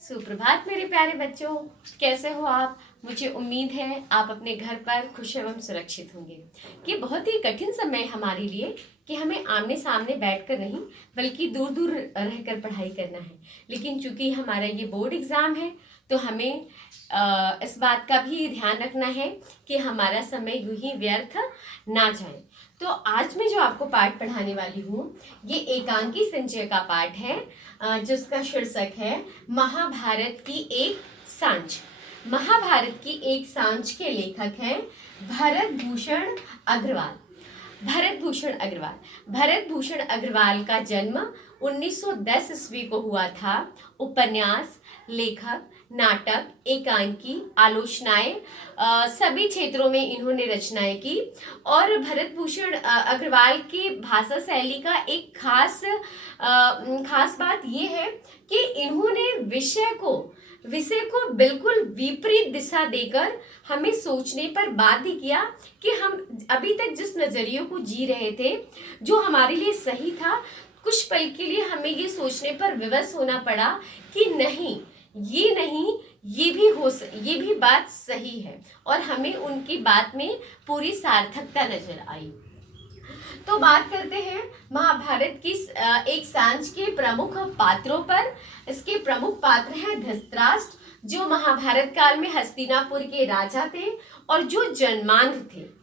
सुप्रभात मेरे प्यारे बच्चों, कैसे हो आप। मुझे उम्मीद है आप अपने घर पर खुश एवं सुरक्षित होंगे। ये बहुत ही कठिन समय है हमारे लिए कि हमें आमने सामने बैठकर नहीं बल्कि दूर दूर रहकर पढ़ाई करना है। लेकिन चूंकि हमारा ये बोर्ड एग्जाम है तो हमें इस बात का भी ध्यान रखना है कि हमारा समय यूं ही व्यर्थ ना जाए। तो आज मैं जो आपको पाठ पढ़ाने वाली हूँ ये एकांकी संचय का पाठ है, जिसका शीर्षक है महाभारत की एक सांझ। महाभारत की एक सांझ के लेखक हैं भरत भूषण अग्रवाल। भरत भूषण अग्रवाल भरत भूषण अग्रवाल का जन्म 1910 ईस्वी को हुआ था। उपन्यास लेखक, नाटक, एकांकी, आलोचनाएं सभी क्षेत्रों में इन्होंने रचनाएं की। और भरत भूषण अग्रवाल की भाषा शैली का एक खास बात यह है कि इन्होंने विषय को बिल्कुल विपरीत दिशा देकर हमें सोचने पर बाध्य किया कि हम अभी तक जिस नजरिए को जी रहे थे जो हमारे लिए सही था, कुछ पल के लिए हमें ये सोचने पर विवश होना पड़ा कि नहीं, ये भी बात सही है। और हमें उनकी बात में पूरी सार्थकता नजर आई। तो बात करते हैं महाभारत की एक सांझ के प्रमुख पात्रों पर। इसके प्रमुख पात्र हैं धृतराष्ट्र, जो महाभारत काल में हस्तिनापुर के राजा थे और जो जन्मांध थे।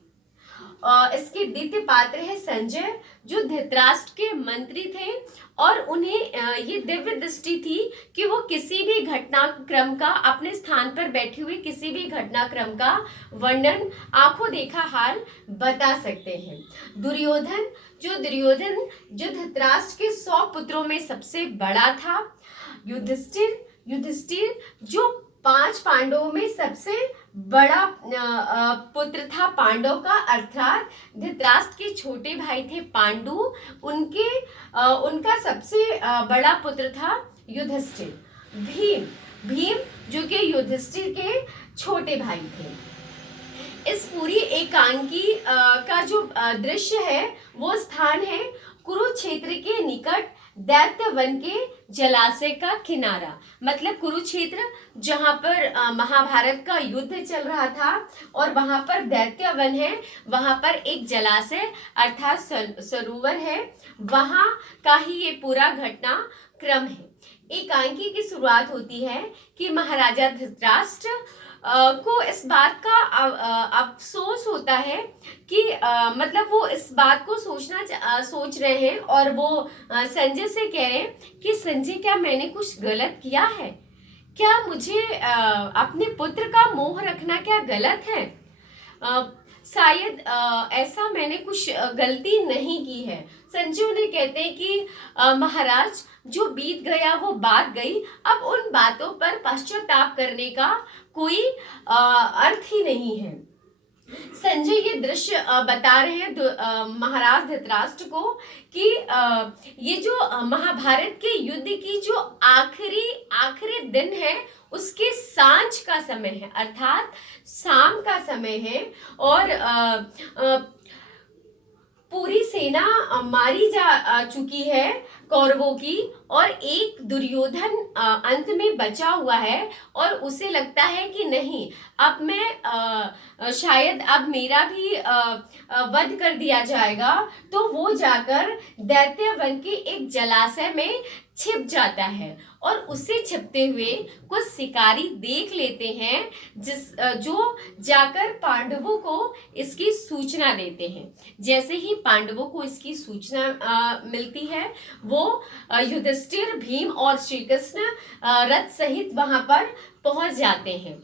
इसके द्वितीय पात्र है संजय, जो धृतराष्ट्र के मंत्री थे और उन्हें ये दिव्य दृष्टि थी कि वो किसी भी घटनाक्रम का, अपने स्थान पर बैठे हुए किसी भी घटनाक्रम का वर्णन आंखों देखा हाल बता सकते हैं। दुर्योधन जो धृतराष्ट्र के 100 पुत्रों में सबसे बड़ा था। युधिष्ठिर जो 5 पांडवों में सबसे बड़ा पुत्र था पांडव का, अर्थात धृतराष्ट्र के छोटे भाई थे पांडु, उनका सबसे बड़ा पुत्र था युधिष्ठिर। भीम जो कि युधिष्ठिर के छोटे भाई थे। इस पूरी एकांकी का जो दृश्य है वो स्थान है कुरुक्षेत्र के निकट दैत्य वन के जलाशय का किनारा। मतलब कुरुक्षेत्र जहां पर महाभारत का युद्ध चल रहा था और वहां पर दैत्य वन है, वहां पर एक जलाशय अर्थात सरोवर है, वहां का ही ये पूरा घटना क्रम है। एकांकी की शुरुआत होती है कि महाराजा धृतराष्ट्र को इस बात का अफसोस होता है कि मतलब वो इस बात को सोच रहे हैं और वो संजय से कह रहे हैं कि संजय, क्या मैंने कुछ गलत किया है? क्या मुझे अपने पुत्र का मोह रखना क्या गलत है? शायद ऐसा मैंने कुछ गलती नहीं की है। संजय उन्हें कहते हैं कि महाराज, जो बीत गया वो बात गई, अब उन बातों पर पश्चाताप करने का कोई अर्थ ही नहीं है। संजय ये दृश्य बता रहे हैं महाराज धृतराष्ट्र को कि ये जो महाभारत के युद्ध की जो आखिरी दिन है उसके सांझ का समय है, अर्थात शाम का समय है। और पूरी सेना मारी जा चुकी है कौरवों की और एक दुर्योधन अंत में बचा हुआ है और उसे लगता है कि नहीं, अब मैं शायद अब मेरा भी वध कर दिया जाएगा। तो वो जाकर दैत्य वन के एक जलाशय में छिप जाता है और उसे छिपते हुए कुछ शिकारी देख लेते हैं, जो जाकर पांडवों को इसकी सूचना देते हैं। जैसे ही पांडवों को इसकी सूचना मिलती है, वो युधिष्ठिर, भीम और श्री कृष्ण रथ सहित वहां पर पहुंच जाते हैं।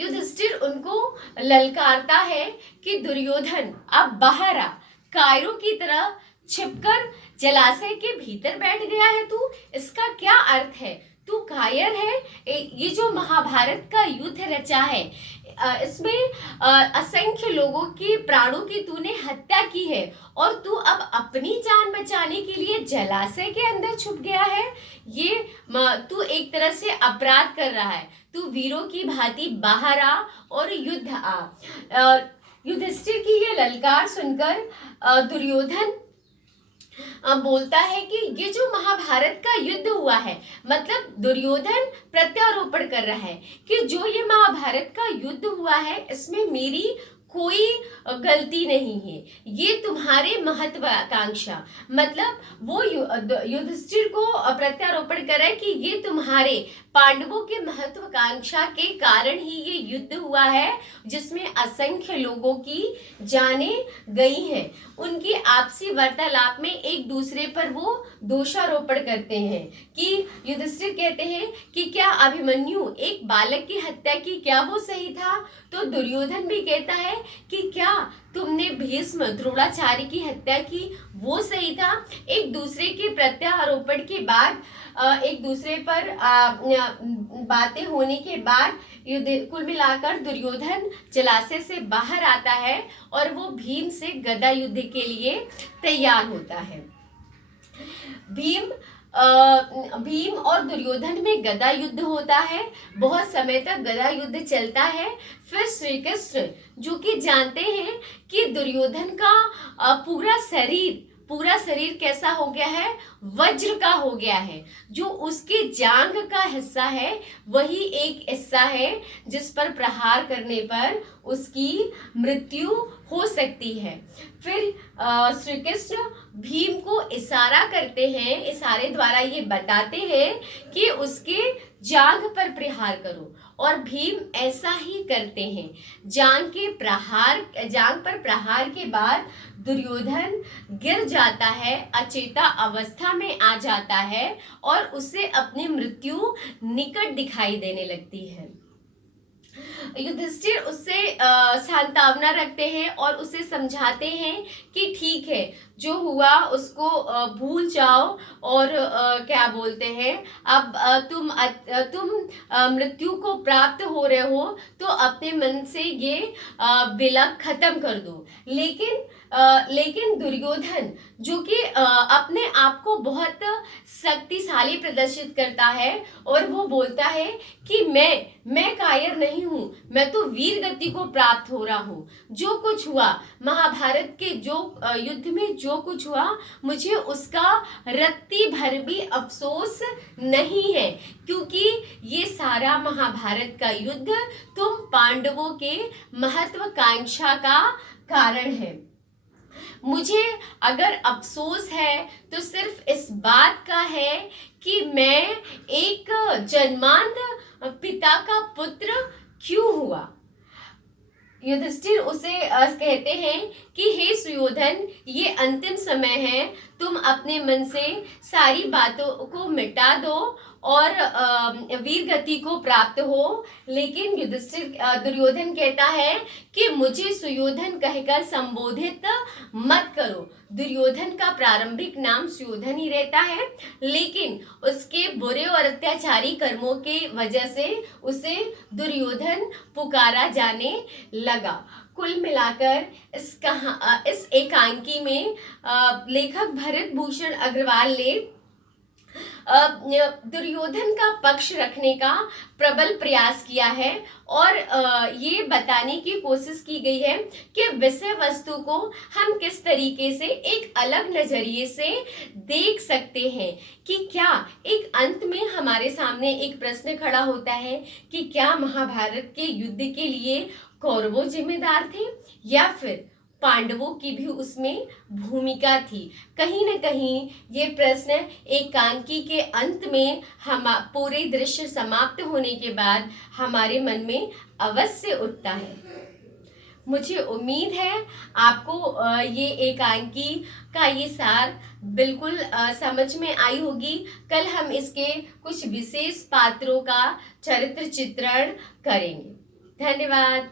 युधिष्ठिर उनको ललकारता है कि दुर्योधन अब बाहर आ, कायरों की तरह छिपकर जलाशय के भीतर बैठ गया है तू, इसका क्या अर्थ है? तू कायर है? ये जो महाभारत का युद्ध रचा है, इसमें असंख्य लोगों की प्राणों की तूने हत्या की है और तू अब अपनी जान बचाने के लिए जलाशय के अंदर छुप गया है। ये तू एक तरह से अपराध कर रहा है। तू वीरों की भांति बाहर आ और युद्ध आ। युधिष्ठिर की ये ललकार सुनकर दुर्योधन बोलता है कि ये जो महाभारत का युद्ध हुआ है, मतलब दुर्योधन प्रत्यारोपण कर रहा है कि जो ये महाभारत का युद्ध हुआ है इसमें मेरी कोई गलती नहीं है, ये तुम्हारे महत्वाकांक्षा, मतलब वो युधिष्ठिर को प्रत्यारोपण कर रहा है कि ये तुम्हारे पांडवों के महत्वाकांक्षा के कारण ही ये युद्ध हुआ है जिसमें असंख्य लोगों की जानें गई हैं। उनकी आपसी वार्तालाप में एक दूसरे पर वो दोषारोपण करते हैं कि युधिष्ठिर कहते हैं कि क्या अभिमन्यु एक बालक की हत्या की, क्या वो सही था? तो दुर्योधन भी कहता है कि क्या तुमने भीष्म द्रोणाचार्य की हत्या की, वो सही था? एक दूसरे के प्रत्यारोपण के बाद एक दूसरे पर बातें होने के बाद कुल मिलाकर दुर्योधन जलाशय से बाहर आता है और वो भीम से गदा युद्ध के लिए तैयार होता है। भीम और दुर्योधन में गदा युद्ध होता है, बहुत समय तक गदा युद्ध चलता है। फिर श्री कृष्ण जो कि जानते हैं कि दुर्योधन का पूरा शरीर कैसा हो गया है, वज्र का हो गया है, जो उसके जांघ का हिस्सा है वही एक हिस्सा है जिस पर प्रहार करने पर उसकी मृत्यु हो सकती है। फिर श्री कृष्ण भीम को इशारा करते हैं, इशारे द्वारा ये बताते हैं कि उसके जांघ पर प्रहार करो और भीम ऐसा ही करते हैं। जांघ पर प्रहार के बाद दुर्योधन गिर जाता है, अचेता अवस्था में आ जाता है और उसे अपनी मृत्यु निकट दिखाई देने लगती है। युधिष्ठिर उससे सांत्वना रखते हैं और उसे समझाते हैं कि ठीक है, जो हुआ उसको भूल जाओ और क्या बोलते हैं, अब तुम मृत्यु को प्राप्त हो रहे हो तो अपने मन से ये विलक खत्म कर दो। लेकिन दुर्योधन जो कि अपने आप को बहुत शक्तिशाली प्रदर्शित करता है और वो बोलता है कि मैं कायर नहीं हूँ, मैं तो वीर गति को प्राप्त हो रहा हूँ। जो कुछ हुआ महाभारत के जो युद्ध में जो कुछ हुआ, मुझे उसका रत्ती भर भी अफसोस नहीं है, क्योंकि ये सारा महाभारत का युद्ध तुम पांडवों के महत्वाकांक्षा का कारण है। मुझे अगर अफसोस है तो सिर्फ इस बात का है कि मैं एक जन्मांध पिता का पुत्र क्यों हुआ। युधिष्ठिर उसे कहते हैं कि हे सुयोधन, ये अंतिम समय है, तुम अपने मन से सारी बातों को मिटा दो और वीर गति को प्राप्त हो। लेकिन दुर्योधन कहता है कि मुझे सुयोधन कहकर संबोधित मत करो। दुर्योधन का प्रारंभिक नाम सुयोधन ही रहता है, लेकिन उसके बुरे और अत्याचारी कर्मों के वजह से उसे दुर्योधन पुकारा जाने लगा। कुल मिलाकर इस एकांकी में लेखक भरत भूषण अग्रवाल ने दुर्योधन का पक्ष रखने का प्रबल प्रयास किया है और ये बताने की कोशिश की गई है कि विषय वस्तु को हम किस तरीके से एक अलग नजरिए से देख सकते हैं। कि क्या एक अंत में हमारे सामने एक प्रश्न खड़ा होता है कि क्या महाभारत के युद्ध के लिए कौरवों जिम्मेदार थे या फिर पांडवों की भी उसमें भूमिका थी। कहीं न कहीं ये प्रश्न एकांकी के अंत में हम पूरे दृश्य समाप्त होने के बाद हमारे मन में अवश्य उठता है। मुझे उम्मीद है आपको ये एकांकी का ये सार बिल्कुल समझ में आई होगी। कल हम इसके कुछ विशेष पात्रों का चरित्र चित्रण करेंगे। धन्यवाद।